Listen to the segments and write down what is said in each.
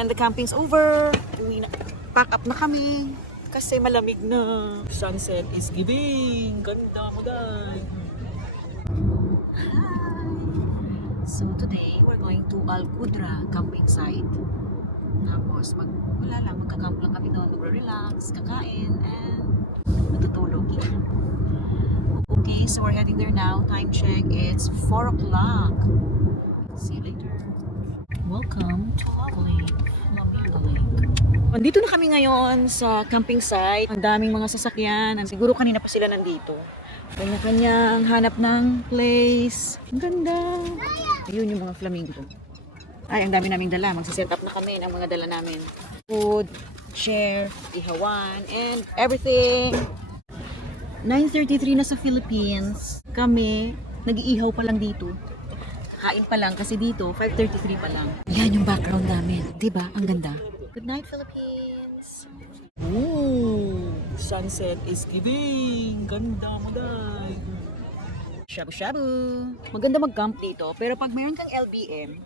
And the camping's over. Uwi na. Pack up na kami. Kasi malamig na. Sunset is giving. Ganda mo dahil. Hi! So today, we're going to Alcudra camping site. Tapos, wala lang, magka-camp lang kami doon. Magre-relax, kakain, and matutulog. Okay, so we're heading there now. Time check, it's 4 o'clock. See you later. Welcome to Flamingo Lake. Nandito na kami ngayon sa camping site. Ang daming mga sasakyan. Siguro kanina pa sila nandito. Kanya-kanya ang hanap ng place. Ang ganda. Ayun yung mga flamingo. Ay, ang dami naming dala. Magsiset up na kami ng mga dala namin. Food, chair, ihawan, and everything. 9:33 na sa Philippines. Kami, nag-iihaw pa lang dito. Kain pa lang kasi dito, 5:33 pa lang. Yan yung background namin. Diba? Ang ganda. Good night, Philippines! Ooh, sunset is giving. Ganda mo dahil. Shabu-shabu. Maganda mag-camp dito, pero pag mayroon kang LBM,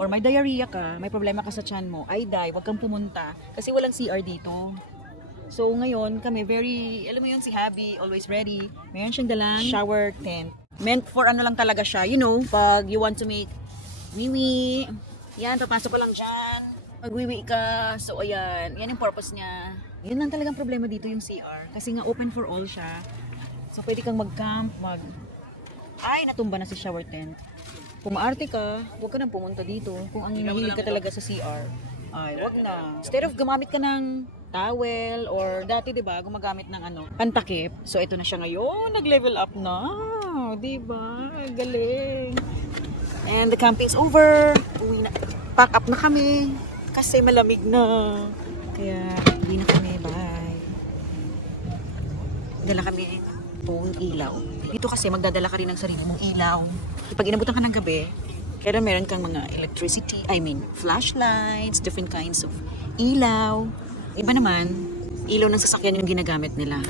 or may diarrhea ka, may problema ka sa tiyan mo, ay wag kang pumunta kasi walang CR dito. So ngayon kami alam mo yun, si Habi, always ready. Mayroon siyang dalang shower tent. Meant for ano lang talaga siya, pag you want to make wiwi, yan, papasok ka lang dyan. Mag-wiwi ka, so ayan, yan yung purpose niya. Yun lang talagang problema dito yung CR, kasi nga open for all siya. So pwede kang mag-camp, natumba na si shower tent. Kung maarte ka, huwag ka nang pumunta dito. Kung ang hinihilig ka talaga sa CR, wag na. Instead of gumamit ka ng towel, or dati, diba, gumagamit ng pantakip. So, ito na siya ngayon. Nag-level up na. Diba? Galing. And the camping's over. Uwi na. Pack up na kami. Kasi malamig na. Kaya, uwi na kami. Bye. Dala kami itong ilaw. Dito kasi magdadala ka rin ng sarili mong ilaw. Pag inabutan ka ng gabi, kaya meron kang mga flashlights, different kinds of ilaw. Iba naman, ilaw ng sasakyan yung ginagamit nila.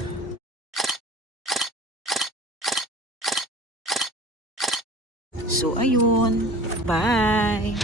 So, ayun. Bye!